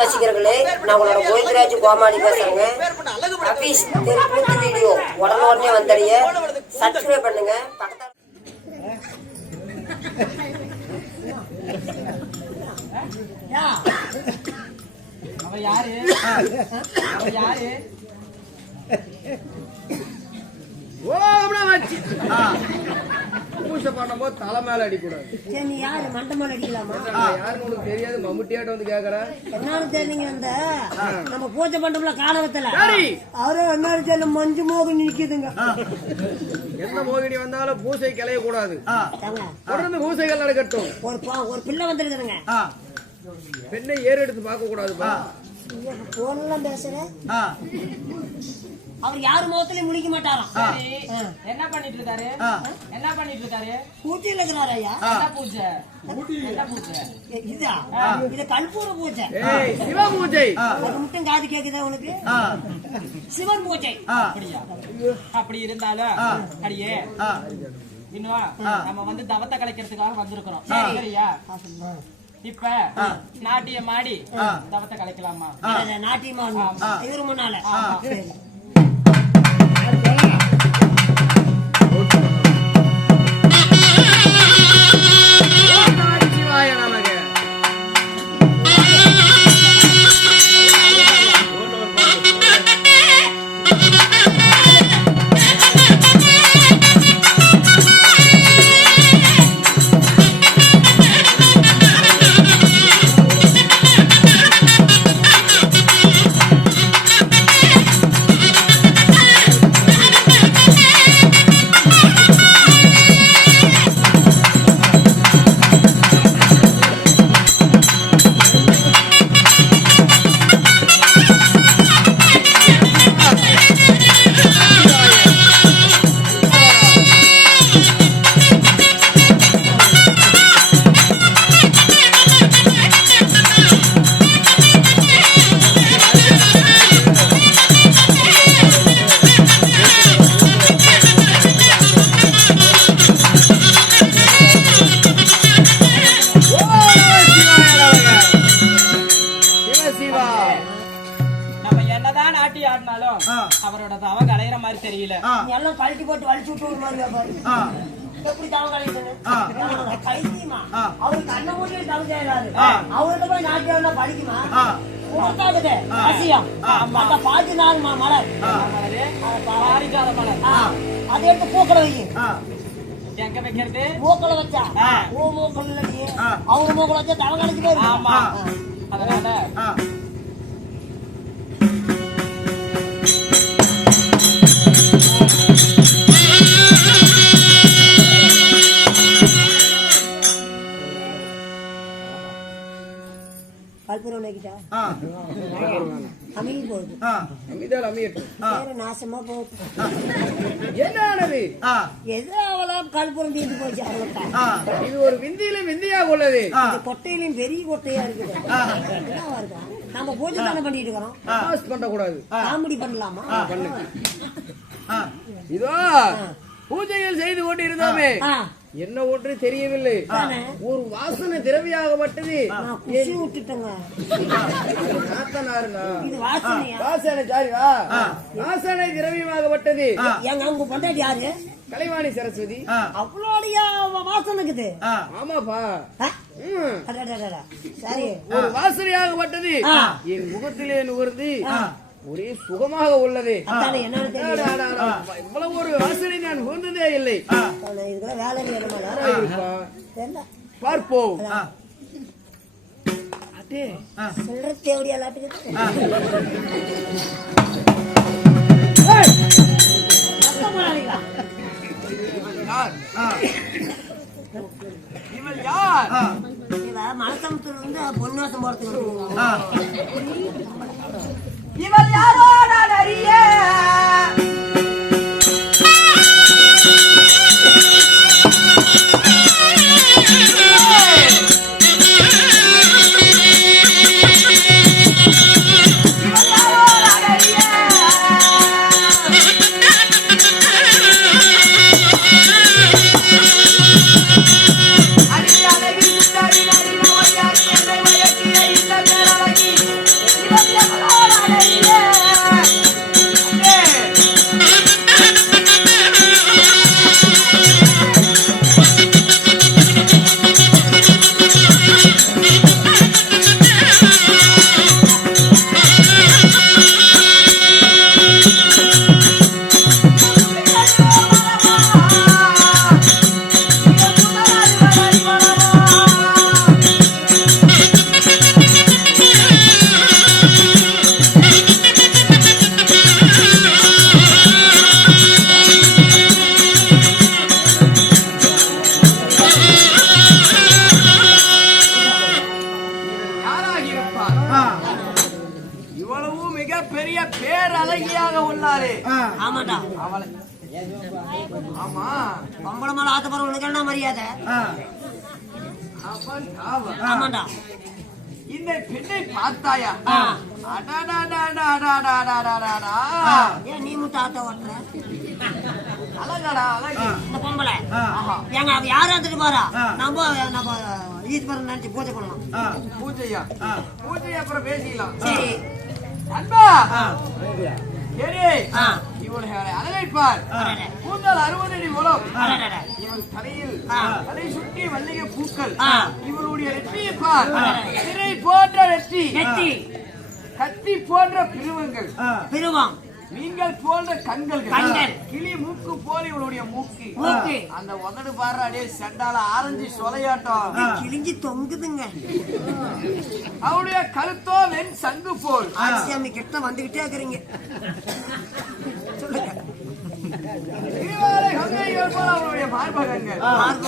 ரசிகர்களே, நான் உங்களோட கோவிந்தராஜ் கோமாளி பேசுறேங்க. அபீஸ் தெருக்கூத்து வீடியோ உடனே வந்தடைய சப்ஸ்கிரைப் பண்ணுங்க. பக்கத்துல அவ யாரு அவ யாரு பூசை பண்ணும்போது தலை மேல அடிக்கூடாது. யாரு மண்டை மேல அடிக்கலாமா? யாருன்னு உனக்கு தெரியாது. மம்முட்டியாட்ட வந்து கேக்குற என்னாலும் தெரியுங்க. அந்த நம்ம பூஜை பண்றோம்ல காலகத்துல அவரு என்ன மஞ்சு மோகன் நிக்குதுங்க. எந்த மோகினி வந்தாலும் பூசை கிளைய கூடாது. தொடர்ந்து பூசைகள் நடக்கட்டும். ஒரு பிள்ளை வந்திருக்குதுங்க. பெண்ணை ஏறு எடுத்து பார்க்க கூடாதுப்பா. போன்லாம் பேசுறேன். அவர் யாரு முகத்திலயும் முடிக்க மாட்டாராம். என்ன பண்ணிட்டு இருக்காரு? என்ன பண்ணிட்டு இருக்காரு? பூஜையில இருக்கிறாரு ஐயா. என்ன பூஜை? என்ன பூஜை? இதா இது கல்பூர பூஜை. சிவ பூஜை. அது மட்டும் காது கேக்குதா உனக்கு? சிவன் பூஜை. அப்படியா? அப்படி இருந்தாலும் அடியே இன்னும் நம்ம வந்து தவத்தை கலைக்கிறதுக்காக வந்திருக்கிறோம். சரியா? இப்ப நாட்டியம் ஆடி தவத்தை கலைக்கலாமா? நாட்டியமா இவரு முன்னால அவரோட தவ கலையிற மாதிரி தெரியல. எல்லாம் கழட்டி போட்டு வலிச்சு விட்டு ஒரு மாதிரி எப்படி தவ கலைக்கணும்? கைசியமா அவரு கண்ண மூடி தவ செய்யறாரு. அவர்கிட்ட போய் நாட்டியா படிக்குமா? கொடுத்தாக்குது அவசியம். அந்த 5 நாள் மலர் பாரிஜாத மலர் அதை எடுத்து பூக்களை வைக்கும். எங்க வைக்கிறது? மூக்களை வச்சா மூக்கள் இல்லையே. அவங்க மூக்களை வச்சா தவ கலைச்சு போயிருக்கு. ஆமா, அதனால கல்பூரம் அமைதி போகுது. நாசமா போகுது. என்னானது? எதாவது கல்பூரம் தீர்ந்து போச்சு. இது ஒரு விந்தியில விந்தியாக உள்ளது. கொட்டையிலும் பெரிய கொட்டையா இருக்குது. நம்ம பூஜை தானே பண்ணிட்டு இருக்கிறோம். பண்ணக்கூடாது. காமெடி பண்ணலாமா? இதோ பூஜைகள் செய்து கொண்டு இருந்தோமே, என்ன ஒன்று தெரியவில்லை. ஒரு வாசனை திரவியாகப்பட்டது. வாசனை திரவியமாகப்பட்டது. யாரு? கலைவாணி சரஸ்வதி. அவ்வளோடைய வாசனை இருக்குது. ஆமாப்பா. சரி, ஒரு வாசனையாகப்பட்டது என் முகத்திலே நுகர்ந்து ஒரே சுகமாக உள்ளது. இவ்வளவு ஒரு வாசனை நான் உணர்ந்ததே இல்லை. பார்ப்போம். இவள் யார்? மனசமத்துல இருந்து பொன்வாசம் போறதுக்கு இவள் யாரோ நான் அறிய. அடி அழகி சுந்தரி நரின வையாரி என்னை வயக்கிய இந்த பேரழகி மிக பெரிய பேரழகியாக உள்ளாரே. ஆமாண்டா. அவளை ஆமா பொம்பளை மேல ஆத்தப்பறம் உனக்கு என்ன மரியாதை? ஆமாண்டா. இந்த பெண்ணை பார்த்தாயா? ஏன் நீ மட்டும் ஆத்த ஓட்டுற? அழகடா அழகு இந்த பொம்பளை எங்க அவ யாரும் எடுத்துட்டு போறா? நம்ம ஈஸ்வரன் நினைச்சு பூஜை பண்ணலாம். பூஜையா? பூஜை அப்புறம் பேசிக்கலாம். சரி அன்பா இவனுடைய அழகைப்பார். கூந்தல் 60 அடி மூலம் இவன் தலையில் தலை சுற்றி மல்லிகை பூக்கள். இவனுடைய வெற்றியை பார். சிறை போன்ற வெற்றி, கத்தி போன்ற பிரிவங்கள், மீன்கள் போன்ற கண்கள், கிளி மூக்கு போல இவளுடைய மூக்கு. அந்த உதடு பாரு அடே செண்டால ஆரஞ்சு சொலையாட்டம் கிழிஞ்சி தொங்குதுங்க. அவளுடைய கருத்தோ வெண் சங்கு போல். ஆட்சியாமி கிட்ட வந்துகிட்டே இருக்கிறீங்க. சொல்லுங்க. அவளுடைய மார்பகங்கள்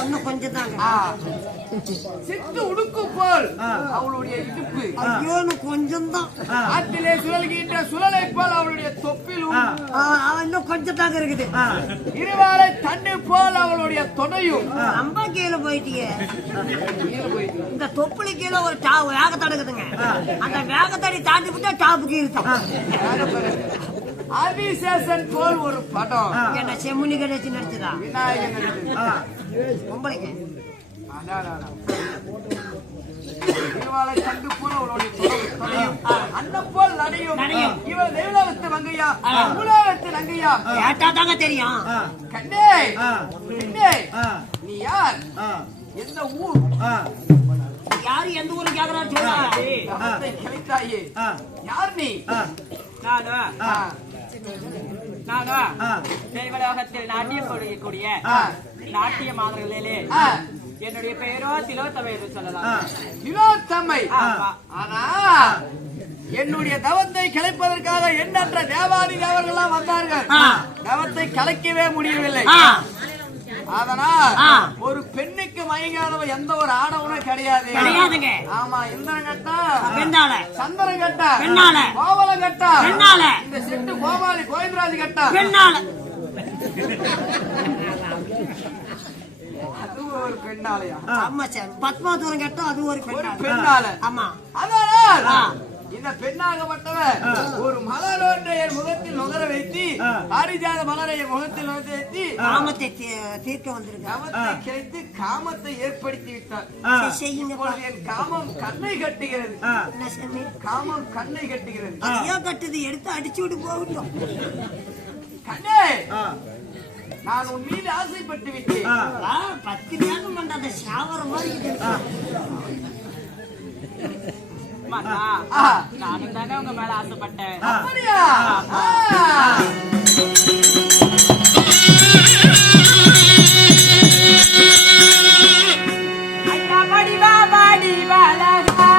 இன்னும் கொஞ்சம் தாங்க. சித்து உடுக்கு போல் அவளுடைய இடுப்பு. ஐயோ கொஞ்சம் தான். ஆற்றிலே சுழல்கின்ற சுழலை போல் அவளுடைய தொப்பிலும் இன்னும் கொஞ்சம் தாங்க இருக்குது. இருவாரை தண்ணி போல் அவளுடைய தொடையும். ரொம்ப கீழே போயிட்டீங்க. இந்த தொப்புளி கீழே ஒரு வேகத்தடை இருக்குதுங்க. அந்த வேகத்தடி தாண்டி விட்டா டாப்புக்கு இருக்கும். ஆதிசேஷன் போல் ஒரு படம். என்ன செம்முனி கணேசி நடிச்சதா? விநாயகன் பொம்பளைங்க கண்டு போல அவளுடைய தொடையும் அந்த போல் நடையும். இவள் தேவலோகத்து மங்கையா உலகத்து நங்கையா? கேட்டா தாங்க தெரியும். கண்ணே கண்ணே நீ யார்? எந்த ஊர்? யாரு எந்த ஊரு கேக்குறாரு சொல்ல. கிடைத்தாயே யார் நீ? தேவலோகத்தில் நாட்டியம் கொடுக்கக்கூடிய நாட்டிய மாதர்களிலே என்னுடைய பெயரோ திலோத்தமை என்று சொல்லலாம். திலோத்தமை. ஆனா என்னுடைய தவத்தை கலைப்பதற்காக எண்ணற்ற தேவாதி தேவர்கள்லாம் வந்தார்கள். தவத்தை கலைக்கவே முடியவில்லை. அதனால் ஒரு பெண்ணுக்கு மயங்காதவ எந்த ஒரு ஆடவனும் கிடையாது. ஆமா இந்திரன் கட்டா சந்திரன் கட்டா கோவலம் கட்டா இந்த செட்டு கோபாலி கோவிந்தராஜ் கட்டா அது ஒரு பெண்ணாலயா? ஆமா சார் பத்மாவரம் கட்டா அது ஒரு பெண்ணால. ஆமா அதனால் இந்த பெண்ணாகப்பட்டவர் ஒரு மலர் ஒன்றை என் முகத்தில் நுகர வைத்து பாரிஜாத மலரை என் முகத்தில் நுகர வைத்து காமத்தை தீர்க்க வந்திருக்க. காமத்தை கிடைத்து காமத்தை ஏற்படுத்தி விட்டார். என் காமம் கண்ணை கட்டுகிறது. காமம் கண்ணை கட்டுகிறது. ஏன் கட்டுது? எடுத்து அடிச்சு விட்டு போகட்டும். கண்ணே நான் உன் மீது ஆசைப்பட்டு விட்டேன். 10 நேரம் பண்ணாத சாவர மாதிரி நானும் தானே உங்க மேல ஆசைப்பட்டேன். அப்படியா? ஐயா படிவா படிவாலகா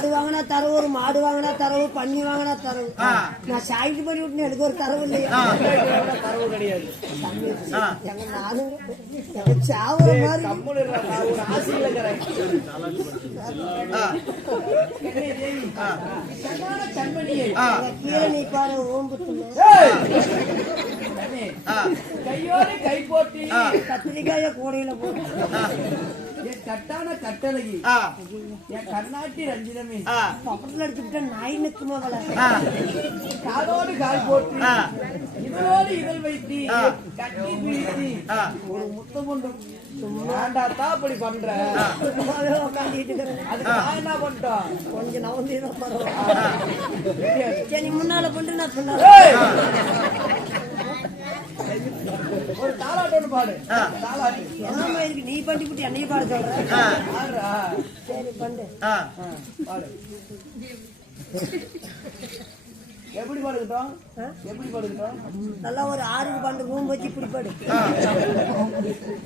ஆடு வாங்கினா தரவு, ஒரு மாடு வாங்கினா தரவு, பண்ணி வாங்கினா தரவு. நான் சாய்க்கு பண்ணி விட்டு எனக்கு ஒரு தரவு இல்லையா? தரவு கிடையாது. எங்க நானுங்க சாவுற மாதிரி ஒரு ஆசையில இருக்கிறேன். கீழே நீ பாரு ஓம்புத்துல கையோடு கை போட்டி கத்திரிக்காய கூடையில போட்டு என் கட்டான கட்டழகி என் கண்ணாட்டி ரஞ்சிதமே பக்கத்துல அடிச்சுக்கிட்ட நாய் நிற்குமா வள காலோடு கால் போட்டு இதழோடு இதழ் வைத்து கட்டி பிடித்து ஒரு முத்தம் கொண்டு வேண்டாத்தா அப்படி பண்ற சும்மாவே உட்காந்துட்டு இருக்கிறேன். அதுக்கு நான் என்ன பண்ணிட்டோம்? கொஞ்சம் நவந்தீரம் சரி முன்னால பண்ணு நான் சொன்ன ஒரு தாலாட்டு ஒன்று பாடு. தாலாட்டு என்னமா இருக்கு நீ பண்ணி விட்டு என்னைய பாட சொல்ற? பாடுறா. சரி பண்ணு. பாடு. எப்படி பாடுகிட்டோம்? எப்படி பாடுகிட்டோம்? நல்லா ஒரு 6 பண்டு ரூம் வச்சு இப்படி பாடு.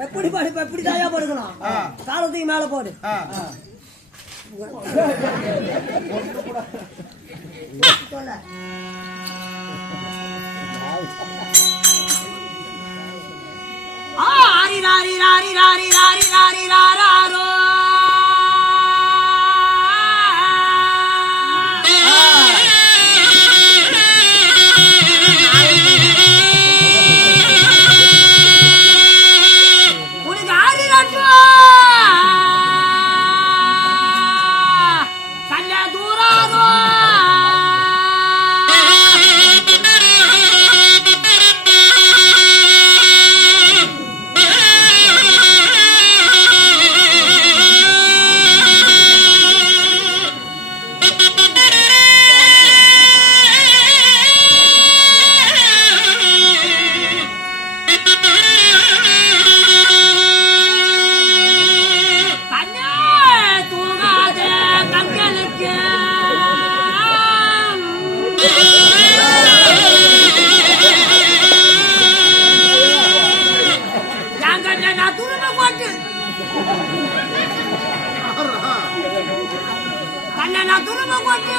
எப்படி பாடு? எப்படி தாயா படுக்கணும்? காலத்துக்கு மேல போடு. சொல்ல ஆரி ராரி ராரி ராரி ராரி ராரி ராரோ உனக்கு ஆரி ராஜோ கண்ண தூராரோ கண்ணா துரும்ப போட்டு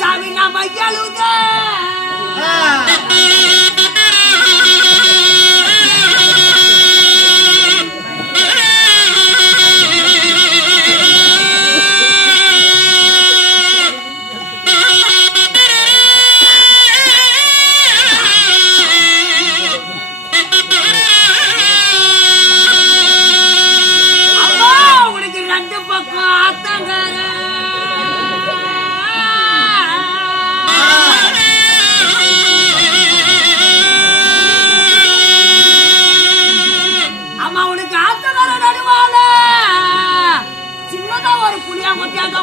சாமி நான் பைக்காலுங்க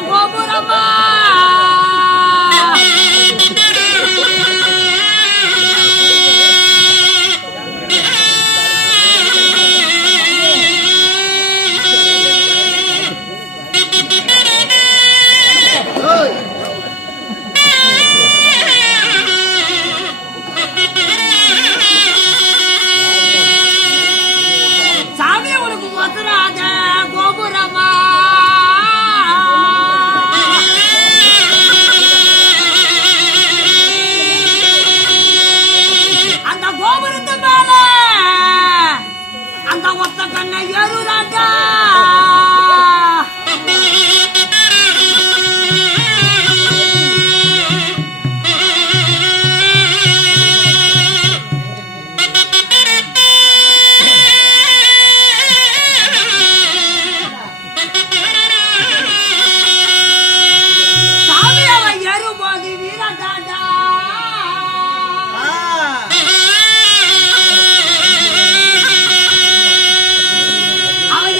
கோபுரமா சாமி உனக்கு ஒத்துறாத கோபுரமா ஒத்த கண்ணை எருராண்டா சாமி அவன் எருபோது வீரட்டாண்டா அவன்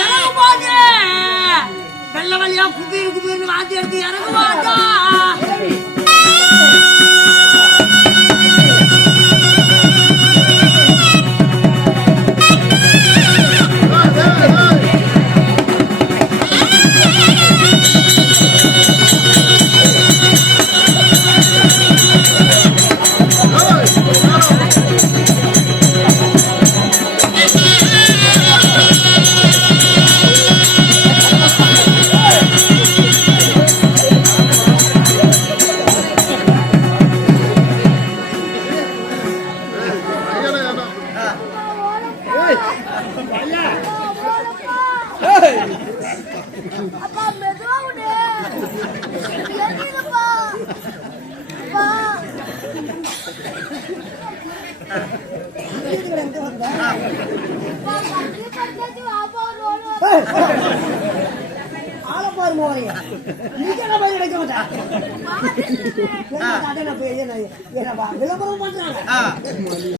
அப்பா மெதுவா விடு. எந்திரப்பா. அப்பா. ஆள பாரு மோரைய. நீங்க போய் கிடைக்க மாட்டேன். என்ன விளம்பரம் பண்றாங்க.